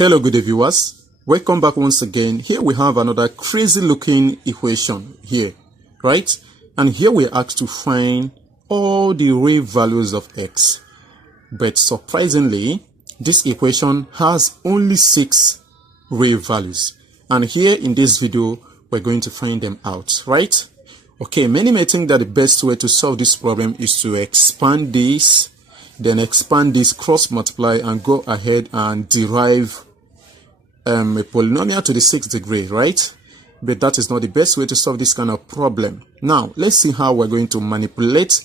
Hello, good day viewers. Welcome back once again. Here we have another crazy looking equation here, right? And here we're asked to find all the real values of x. But surprisingly, this equation has only 6 real values. And here in this video, we're going to find them out, right? Okay, many may think that the best way to solve this problem is to expand this, then expand this, cross multiply, and go ahead and derive a polynomial to the 6th degree, right? But that is not the best way to solve this kind of problem. Now, let's see how we're going to manipulate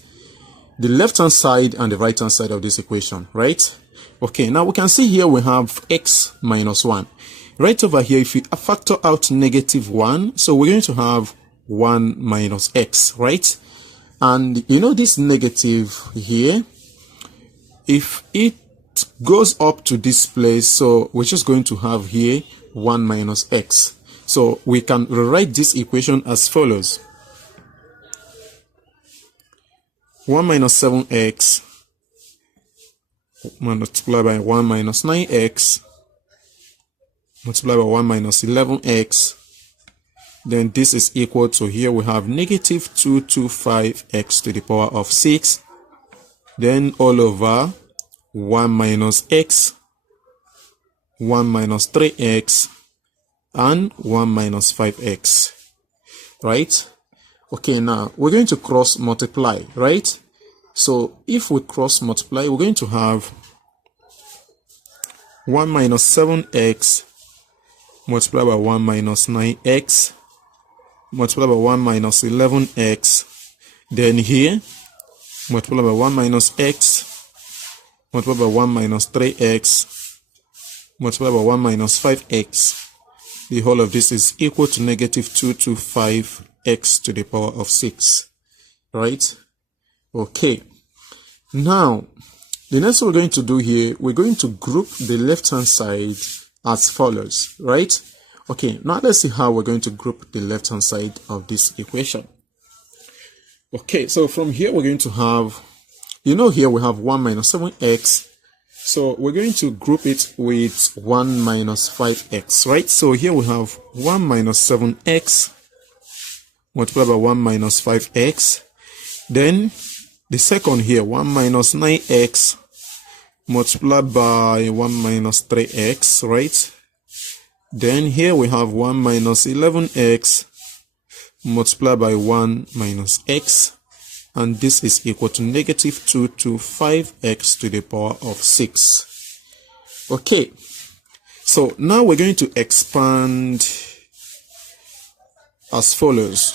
the left-hand side and the right-hand side of this equation, right? Okay, now we can see here we have x minus 1. Right over here, if we factor out -1, so we're going to have 1 minus x, right? And you know this negative here, if it goes up to this place, so we're just going to have here 1 minus x. So we can rewrite this equation as follows: 1 minus 7x multiplied by 1 minus 9x multiplied by 1 minus 11x. Then this is equal to, here we have negative 225x to the power of 6. Then all over 1 minus x, 1 minus 3x, and 1 minus 5x, right? Okay, now we're going to cross multiply, right? So if we cross multiply, we're going to have 1 minus 7x multiplied by 1 minus 9x multiplied by 1 minus 11x. Then here, multiplied by 1 minus x multiplied by 1 minus 3x multiplied by 1 minus 5x. The whole of this is equal to negative 225x to the power of 6, right? Okay, now the next we're going to do here, we're going to group the left hand side as follows, right? Okay, now let's see how we're going to group the left hand side of this equation. Okay, so from here we're going to have, you know, here we have 1 minus 7x, so we're going to group it with 1 minus 5x, right? So here we have 1 minus 7x multiplied by 1 minus 5x. Then the second here, 1 minus 9x multiplied by 1 minus 3x, right? Then here we have 1 minus 11x multiplied by 1 minus x. And this is equal to negative 225x to the power of 6. Okay, so now we're going to expand as follows.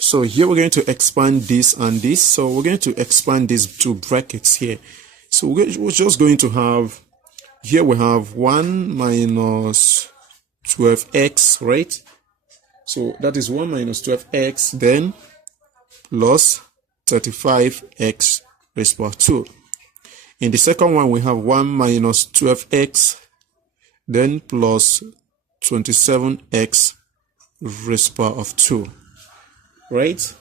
So here we're going to expand this and this. So we're going to expand these two brackets here. So we're just going to have, here we have 1 minus 12x, right? So that is 1 minus 12x, then plus 35x raised to power 2. In the second one, we have 1 minus 12x, then plus 27x raised to power of 2, right?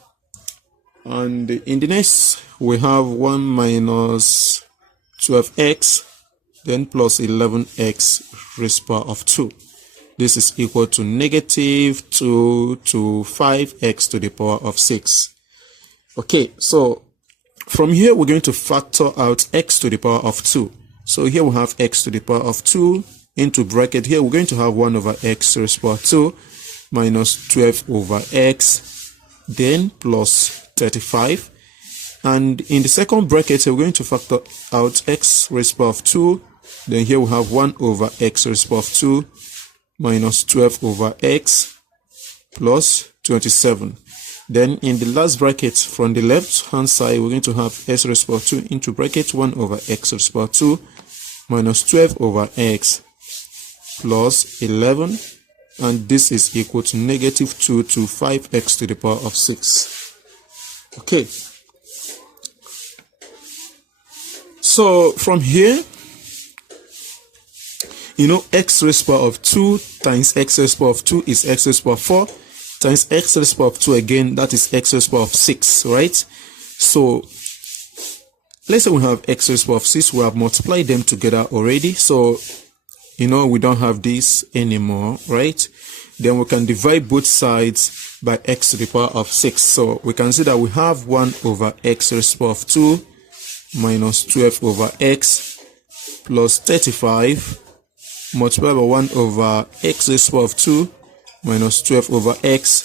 And in the next, we have 1 minus 12x, then plus 11x raised to power of 2. This is equal to negative 225x to the power of 6. Okay, so from here we're going to factor out x to the power of 2. So here we have x to the power of 2 into bracket. Here we're going to have 1 over x raised to power 2 minus 12 over x, then plus 35. And in the second bracket, we're going to factor out x raised to power of 2. Then here we have 1 over x raised to power of 2 minus 12 over x plus 27. Then in the last bracket from the left hand side, we're going to have x raised to power 2 into bracket 1 over x raised to power 2 minus 12 over x plus 11. And this is equal to negative 225x to the power of 6. Okay. So from here, you know, x raised to the power of 2 times x raised to the power of 2 is x raised to the power of 4 times x raised to the power of 2 again, that is x raised to the power of 6, right? So let's say we have x raised to the power of 6, we have multiplied them together already. So we don't have this anymore, right? Then we can divide both sides by x to the power of 6. So we can see that we have 1 over x raised to the power of 2 minus 12 over x plus 35 multiplied by 1 over x raised to the power of 2 minus 12 over x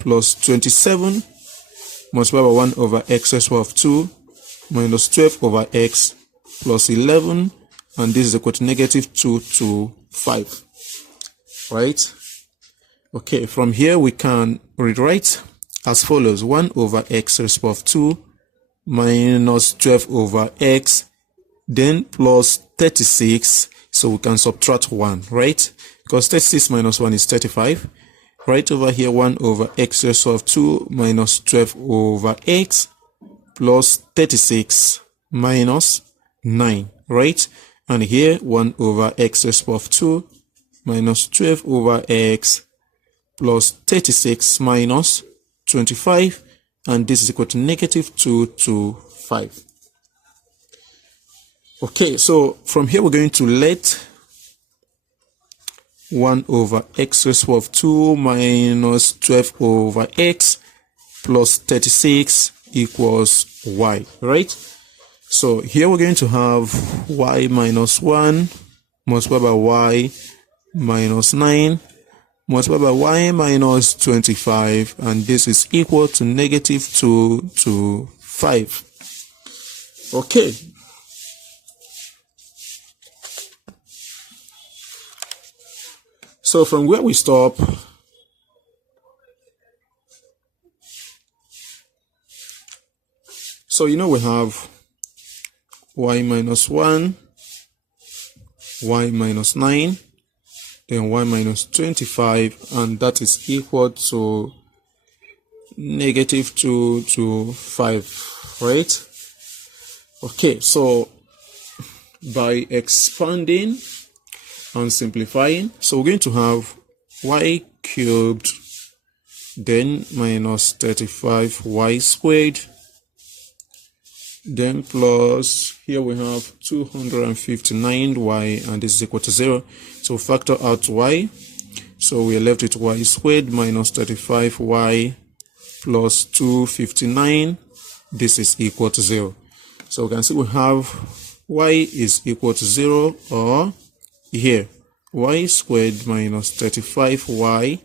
plus 27 multiplied by 1 over x raised to the power of 2 minus 12 over x plus 11, and this is equal to negative 2 to 5, right? Okay, from here we can rewrite as follows: 1 over x raised to the power of 2 minus 12 over x, then plus 36, so we can subtract 1, right? Because 36 minus 1 is 35. Right over here, 1 over x raised to the power of 2 minus 12 over x plus 36 minus 9, right? And here 1 over x raised to the power of 2 minus 12 over x plus 36 minus 25, and this is equal to negative 2 to 5. Okay, so from here we're going to let 1 over x raised to the power of 2 minus 12 over x plus 36 equals y, right? So here we're going to have y minus 1 multiplied by y minus 9 multiplied by y minus 25, and this is equal to negative 2 to 5. Okay. So from where we stop, so we have y minus 1, y minus 9, then y minus 25, and that is equal to negative 2 to 5, right? Okay, so by expanding and simplifying, so we're going to have y cubed, then minus 35y squared, then plus, here we have 259y, and this is equal to 0. So factor out y, so we are left with y squared minus 35y plus 259, this is equal to 0. So we can see we have y is equal to 0, or here y squared minus 35y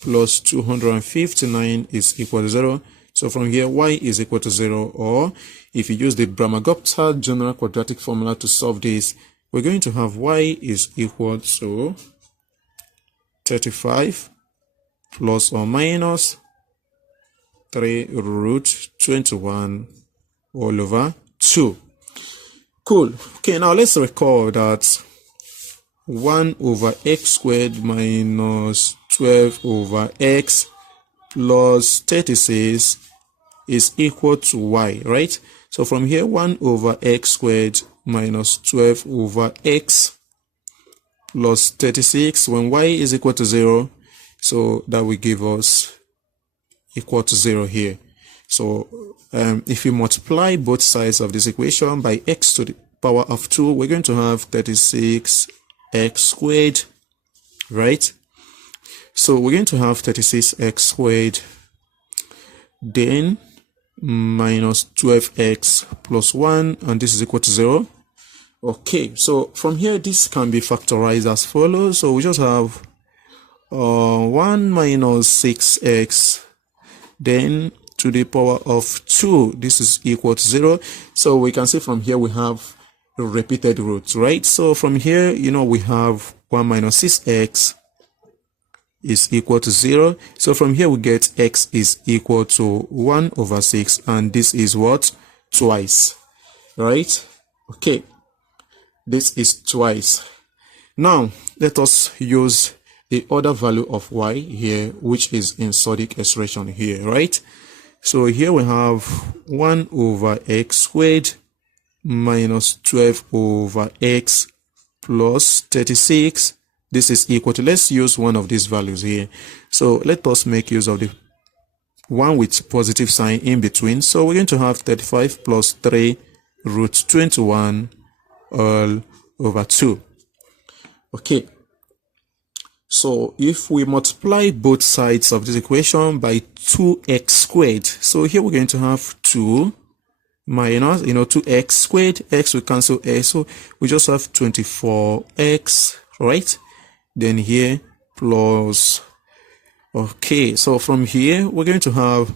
plus 259 is equal to 0. So from here y is equal to 0, or if you use the Brahmagupta general quadratic formula to solve this, we're going to have y is equal to 35 plus or minus 3 root 21 all over 2. Cool. Okay, now let's recall that 1 over x squared minus 12 over x plus 36 is equal to y, right? So from here, 1 over x squared minus 12 over x plus 36, when y is equal to 0, so that will give us equal to 0 here. So if we multiply both sides of this equation by x to the power of 2, we're going to have 36x squared, right? So we're going to have 36x squared, then minus 12x plus 1, and this is equal to 0. Okay, so from here this can be factorized as follows. So we just have 1 minus 6x, then to the power of 2, this is equal to 0. So we can see from here we have repeated roots, right? So from here, we have 1 minus 6x is equal to 0. So from here we get x is equal to 1 over 6, and this is what? Twice, right? Okay, this is twice. Now let us use the other value of y here, which is in Sodic expression here, right? So here we have 1 over x squared minus 12 over x plus 36. This is equal to, let's use one of these values here. So let us make use of the one with positive sign in between. So we're going to have 35 plus 3 root 21 all over 2. Okay, so if we multiply both sides of this equation by 2x squared, so here we're going to have 2 minus, 2x squared, x will cancel x, so we just have 24x, right? Then here plus, okay, so from here we're going to have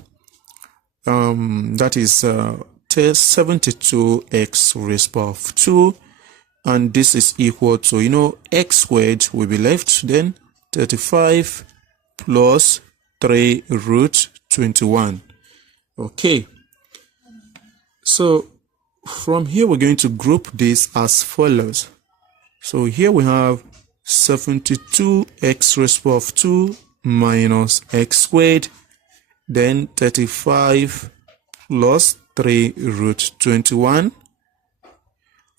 that is 72x raised to the power of 2, and this is equal to, x squared will be left, then 35 plus 3 root 21. Okay, so from here we're going to group this as follows. So here we have 72x raised to the power of 2 minus x squared, then 35 plus 3 root 21.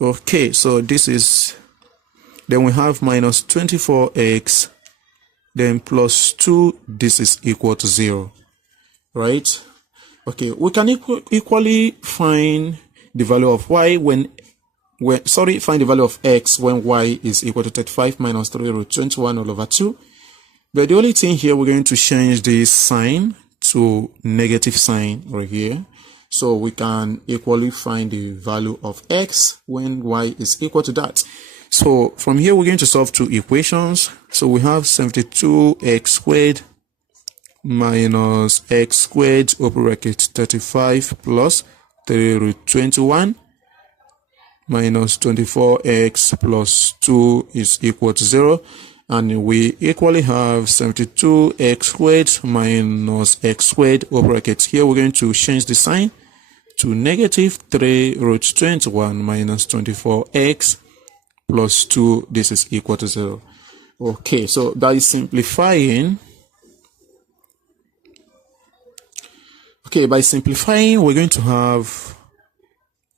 Okay, so this is, then we have minus 24x, then plus 2, this is equal to 0, right? Okay, we can equally find the value of y find the value of x when y is equal to 35 minus 3 root 21 all over 2. But the only thing here, we're going to change this sign to negative sign right here, so we can equally find the value of x when y is equal to that. So from here we're going to solve two equations. So we have 72x squared minus x squared open bracket 35 plus 3 root 21 minus 24x plus 2 is equal to 0. And we equally have 72x squared minus x squared open bracket. Here we're going to change the sign to negative 3 root 21 minus 24x plus 2. This is equal to 0. Okay, so that is simplifying. Okay, by simplifying, we're going to have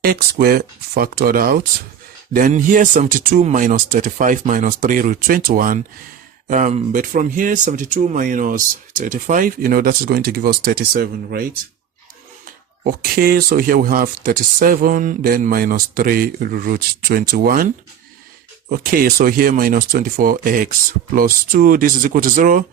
x squared factored out. Then here 72 minus 35 minus 3 root 21. But from here 72 minus 35, that is going to give us 37, right? Okay, so here we have 37, then minus 3 root 21. Okay, so here minus 24x plus 2, this is equal to 0.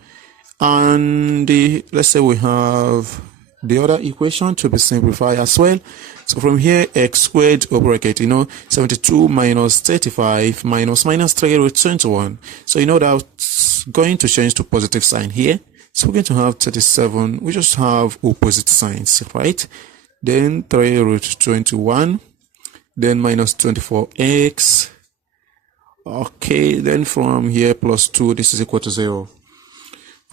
And let's say we have the other equation to be simplified as well. So from here, x squared open bracket, 72 minus 35 minus 3 root 21. So that's going to change to positive sign here. So we're going to have 37. We just have opposite signs, right? Then 3 root 21, then minus 24x. Okay, then from here plus 2, this is equal to 0.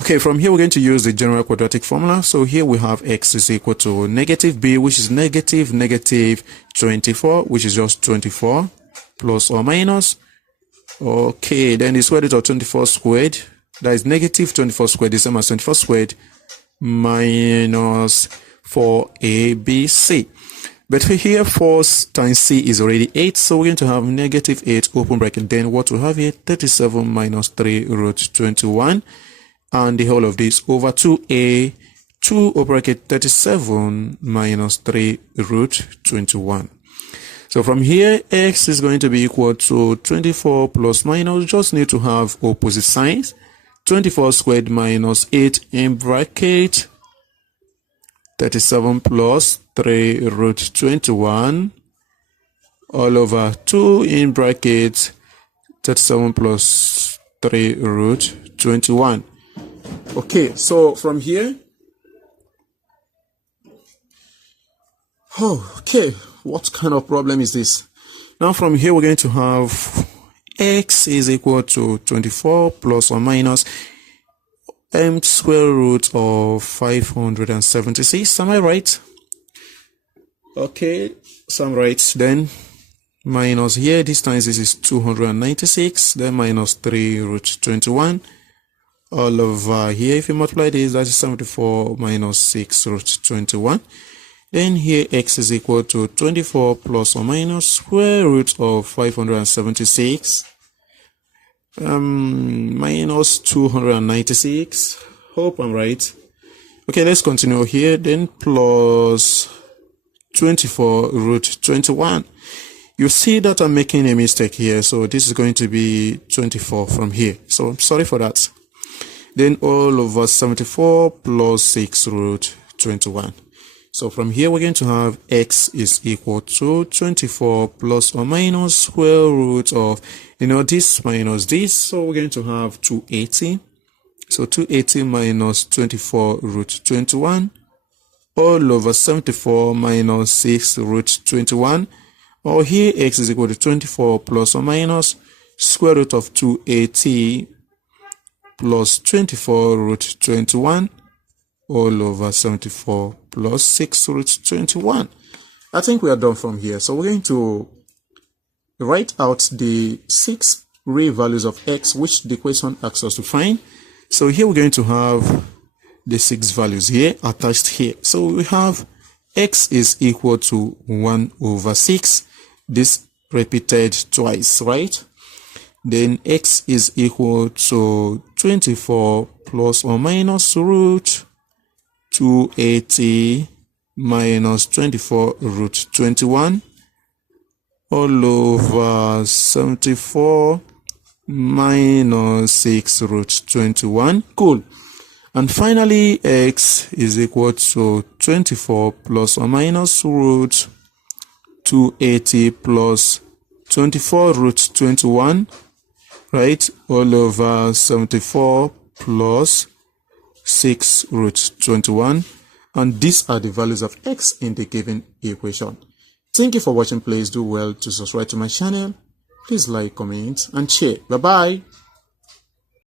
Okay, from here we're going to use the general quadratic formula. So here we have x is equal to negative b, which is negative 24, which is just 24, plus or minus. Okay, then the square root of 24 squared, that is negative 24 squared, the same as 24 squared, minus 4abc. But here 4 times c is already 8, so we're going to have negative 8 open bracket. Then what we have here, 37 minus 3 root 21. And the whole of this over 2a, 2 open bracket 37 minus 3 root 21. So from here, x is going to be equal to 24 plus minus, just need to have opposite signs. 24 squared minus 8 in bracket, 37 plus 3 root 21, all over 2 in bracket, 37 plus 3 root 21. Okay, so from here, okay, what kind of problem is this? Now from here, we're going to have x is equal to 24 plus or minus m square root of 576. Am I right? Okay, so I'm right. Then minus here, this times this is 296, then minus 3 root 21. All over here, if you multiply this, that is 74 minus 6 root 21. Then here x is equal to 24 plus or minus square root of 576 minus 296. Hope I'm right. Okay, let's continue here. Then plus 24 root 21. You see that I'm making a mistake here, so this is going to be 24 from here, so I'm sorry for that. Then all over 74 plus 6 root 21. So from here we're going to have x is equal to 24 plus or minus square root of, this minus this, so we're going to have 280. So 280 minus 24 root 21 all over 74 minus 6 root 21, or here x is equal to 24 plus or minus square root of 280 plus 24 root 21 all over 74 plus 6 root 21. I think we are done from here. So we're going to write out the 6 real values of x which the question asks us to find. So here we're going to have the 6 values here attached here. So we have x is equal to 1 over 6. This repeated twice, right? Then x is equal to 24 plus or minus root 280 minus 24 root 21 all over 74 minus 6 root 21. Cool. And finally, x is equal to 24 plus or minus root 280 plus 24 root 21, right, all over 74 plus 6 root 21. And these are the values of x in the given equation. Thank you for watching. Please do well to subscribe to my channel. Please like, comment, and share. Bye-bye.